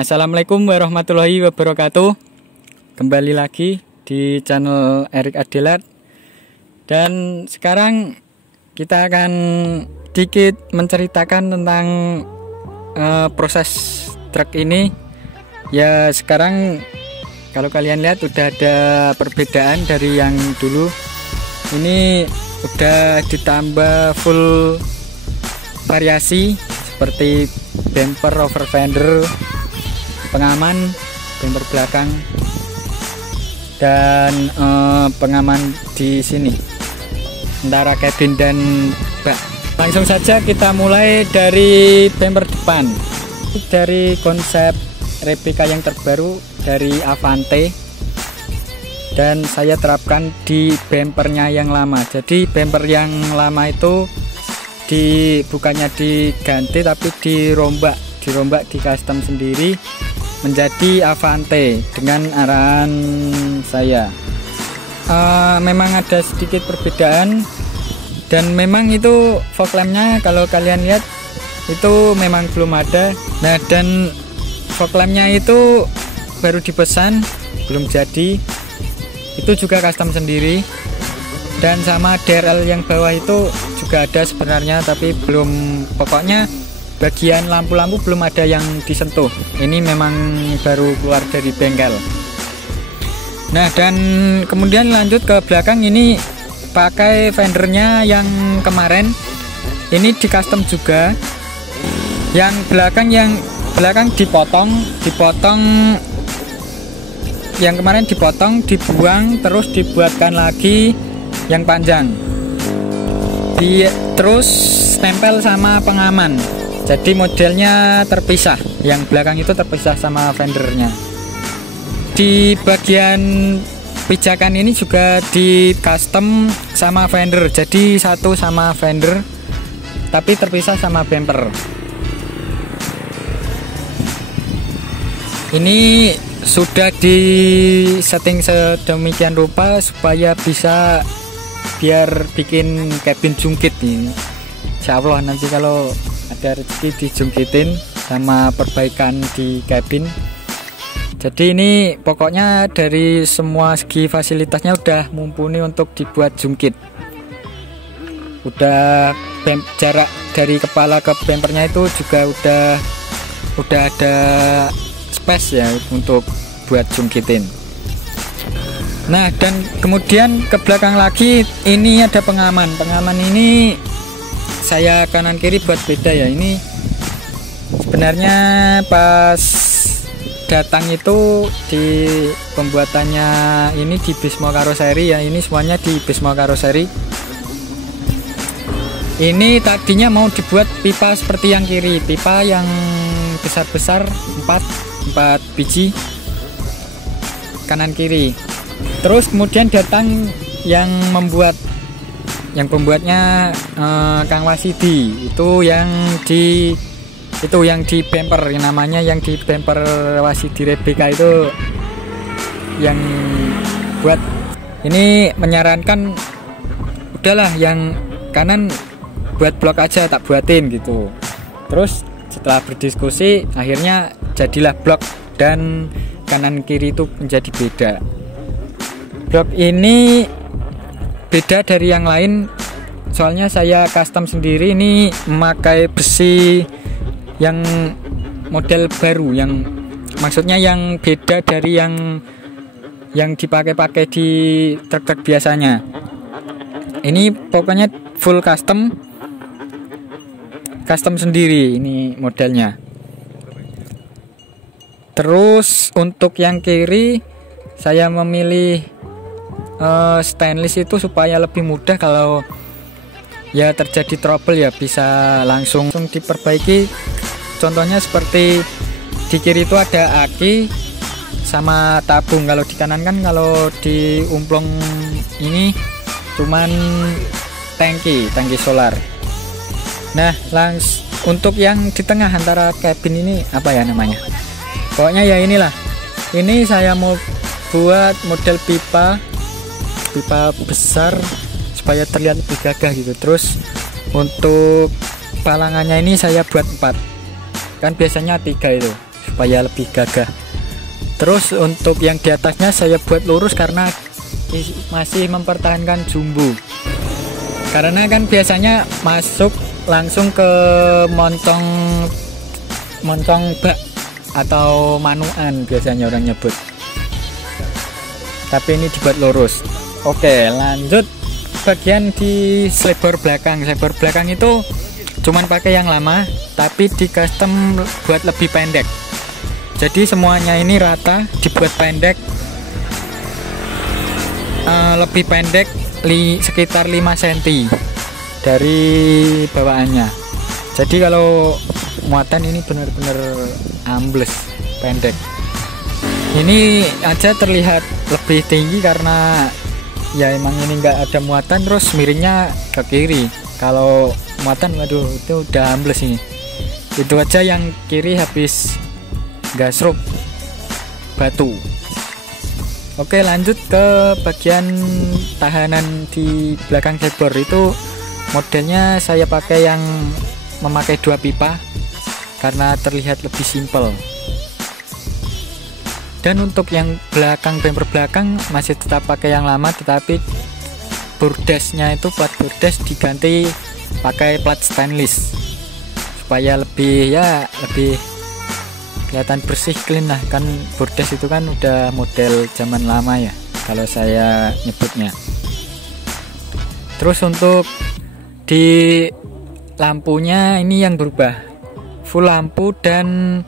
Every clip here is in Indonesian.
Assalamualaikum warahmatullahi wabarakatuh. Kembali lagi di channel Erik Adilat. Dan sekarang kita akan sedikit menceritakan tentang proses truk ini. Ya, sekarang kalau kalian lihat udah ada perbedaan dari yang dulu. Ini udah ditambah full variasi seperti bumper, over fender, pengaman, bumper belakang, dan pengaman di sini antara kabin dan bak. Langsung saja kita mulai dari bumper depan. Dari konsep replika yang terbaru dari Avante, dan saya terapkan di bumpernya yang lama. Jadi bumper yang lama itu bukannya diganti tapi dirombak di custom sendiri menjadi Avante dengan arahan saya. Memang ada sedikit perbedaan, dan memang itu fog lampnya kalau kalian lihat itu memang belum ada. Nah, dan fog lampnya itu baru dipesan, belum jadi, itu juga custom sendiri. Dan sama DRL yang bawah itu juga ada sebenarnya, tapi belum, pokoknya bagian lampu-lampu belum ada yang disentuh. Ini memang baru keluar dari bengkel. Nah, dan kemudian lanjut ke belakang, ini pakai fendernya yang kemarin, ini di custom juga. Yang belakang dipotong, yang kemarin dipotong, dibuang, terus dibuatkan lagi yang panjang, terus tempel sama pengaman. Jadi modelnya terpisah, yang belakang itu terpisah sama fendernya. Di bagian pijakan ini juga di custom sama fender, jadi satu sama fender tapi terpisah sama bumper. Ini sudah di setting sedemikian rupa supaya bisa biar bikin kabin jungkit ini. Insya Allah nanti kalau ada rezeki dijungkitin sama perbaikan di kabin. Jadi ini pokoknya dari semua segi fasilitasnya udah mumpuni untuk dibuat jungkit. Udah jarak dari kepala ke bumpernya itu juga udah ada space ya untuk buat jungkitin. Nah, dan kemudian ke belakang lagi ini ada pengaman. Pengaman ini saya kanan kiri buat beda ya. Ini sebenarnya pas datang itu di pembuatannya ini di Bismo Karoseri ya. Ini semuanya di Bismo Karoseri. Ini tadinya mau dibuat pipa seperti yang kiri, pipa yang besar-besar 4 biji kanan kiri. Terus kemudian datang yang pembuatnya Kang Wasidi, itu yang di bumper, yang namanya yang di bumper Wasidi replika itu yang buat. Ini menyarankan udahlah yang kanan buat blok aja, tak buatin gitu. Terus setelah berdiskusi akhirnya jadilah blok, dan kanan kiri itu menjadi beda. Blok ini beda dari yang lain, soalnya saya custom sendiri. Ini memakai besi yang model baru, yang maksudnya yang beda dari yang dipakai-pakai di truk-truk biasanya. Ini pokoknya full custom sendiri ini modelnya. Terus untuk yang kiri saya memilih stainless itu supaya lebih mudah kalau ya terjadi trouble ya bisa langsung diperbaiki. Contohnya seperti di kiri itu ada aki sama tabung. Kalau di kanan kan, kalau di umplong ini cuman tangki solar. Nah, untuk yang di tengah antara kabin ini apa ya namanya, pokoknya ya inilah, ini saya mau buat model pipa besar supaya terlihat lebih gagah gitu. Terus untuk palangannya ini saya buat 4, kan biasanya 3 itu. supaya lebih gagah. Terus untuk yang di atasnya saya buat lurus karena masih mempertahankan jumbo. Karena kan biasanya masuk langsung ke moncong bak atau manuan biasanya orang nyebut. Tapi ini dibuat lurus. Oke, lanjut bagian di selebor belakang. Selebor belakang itu cuman pakai yang lama, tapi di custom buat lebih pendek. Jadi semuanya ini rata, dibuat pendek, lebih pendek sekitar 5 cm dari bawaannya. Jadi kalau muatan ini benar-benar ambles, pendek. Ini aja terlihat lebih tinggi karena ya emang ini nggak ada muatan, terus miringnya ke kiri. Kalau muatan, waduh, itu udah ambles ini. Itu aja yang kiri habis gasruk batu. Oke, lanjut ke bagian tahanan di belakang dashboard. Itu modelnya saya pakai yang memakai 2 pipa karena terlihat lebih simpel. Dan untuk yang belakang, bumper belakang masih tetap pakai yang lama, tetapi bordasnya itu plat bordas diganti pakai plat stainless supaya lebih kelihatan bersih, clean lah. Kan bordas itu kan udah model zaman lama ya kalau saya nyebutnya. Terus untuk di lampunya ini yang berubah, full lampu, dan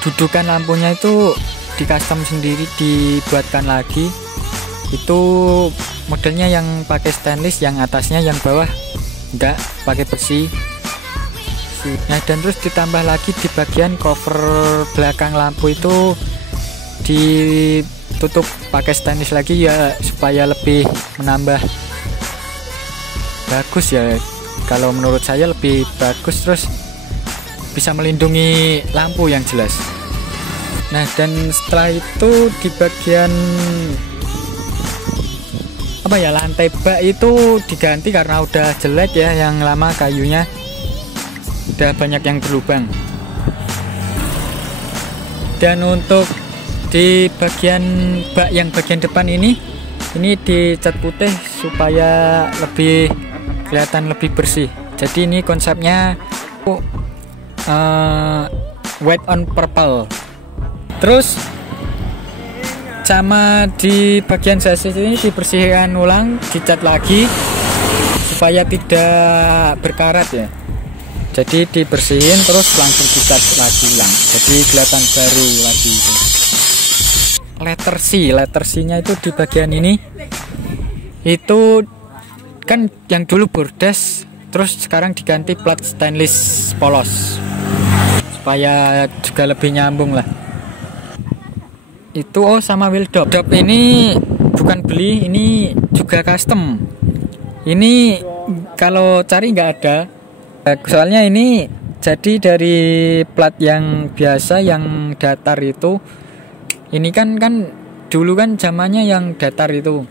dudukan lampunya itu di custom sendiri, dibuatkan lagi. Itu modelnya yang pakai stainless, yang atasnya, yang bawah enggak pakai besi. Nah, dan terus ditambah lagi di bagian cover belakang lampu itu ditutup pakai stainless lagi ya, supaya lebih menambah bagus ya. Kalau menurut saya lebih bagus, terus bisa melindungi lampu yang jelas. Nah, dan setelah itu di bagian lantai bak itu diganti karena udah jelek ya, yang lama kayunya udah banyak yang berlubang. Dan untuk di bagian bak yang bagian depan ini dicat putih supaya lebih kelihatan lebih bersih. Jadi ini konsepnya white on purple. Terus sama di bagian chassis ini dibersihkan ulang, dicat lagi supaya tidak berkarat ya. Jadi dibersihin terus langsung dicat lagi ulang, jadi kelihatan baru lagi. Letter C-nya itu di bagian ini. Itu kan yang dulu bordas, terus sekarang diganti plat stainless polos supaya juga lebih nyambung lah. Itu sama wheel dop ini bukan beli, ini juga custom. Ini kalau cari nggak ada, soalnya ini jadi dari plat yang biasa yang datar itu. Ini kan dulu kan zamannya yang datar itu.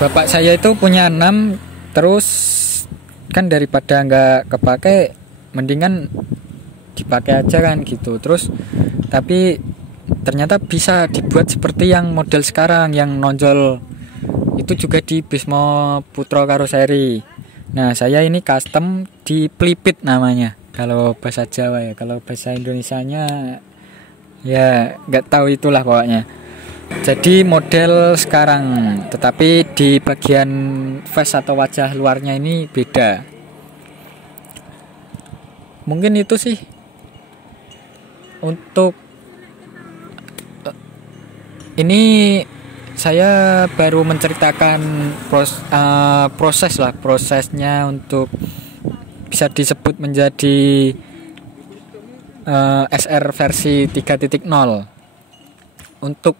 Bapak saya itu punya 6, terus kan daripada nggak kepake mendingan dipakai aja kan gitu. Terus tapi ternyata bisa dibuat seperti yang model sekarang yang nonjol itu juga di Bismo Putro Karoseri. Nah, saya ini custom di pelipit namanya kalau bahasa Jawa ya. Kalau bahasa Indonesianya ya nggak tahu, itulah pokoknya. Jadi model sekarang, tetapi di bagian face atau wajah luarnya ini beda. Mungkin itu sih untuk ini. Saya baru menceritakan prosesnya untuk bisa disebut menjadi SR versi 3.0. Untuk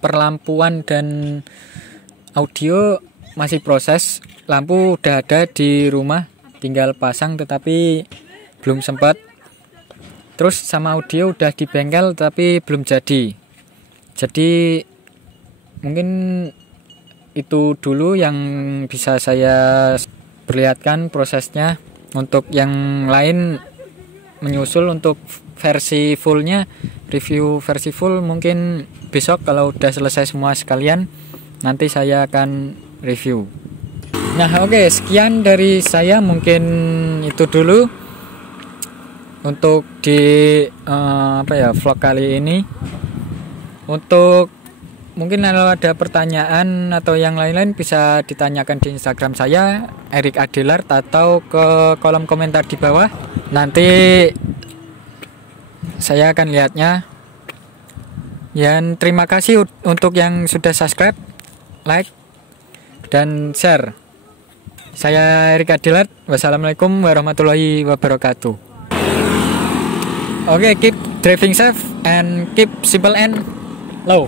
perlampuan dan audio masih proses. Lampu udah ada di rumah, tinggal pasang tetapi belum sempat. Terus sama audio udah di bengkel tapi belum jadi. Jadi mungkin itu dulu yang bisa saya perlihatkan prosesnya. Untuk yang lain menyusul untuk versi fullnya, review versi full mungkin besok kalau udah selesai semua sekalian, nanti saya akan review. Nah oke, sekian dari saya, mungkin itu dulu untuk di vlog kali ini. Untuk mungkin kalau ada pertanyaan atau yang lain-lain bisa ditanyakan di Instagram saya Erik Adilart atau ke kolom komentar di bawah. Nanti saya akan lihatnya. Dan terima kasih untuk yang sudah subscribe, like, dan share. Saya Erik Adilart. Wassalamualaikum warahmatullahi wabarakatuh. Oke, keep driving safe and keep simple and low.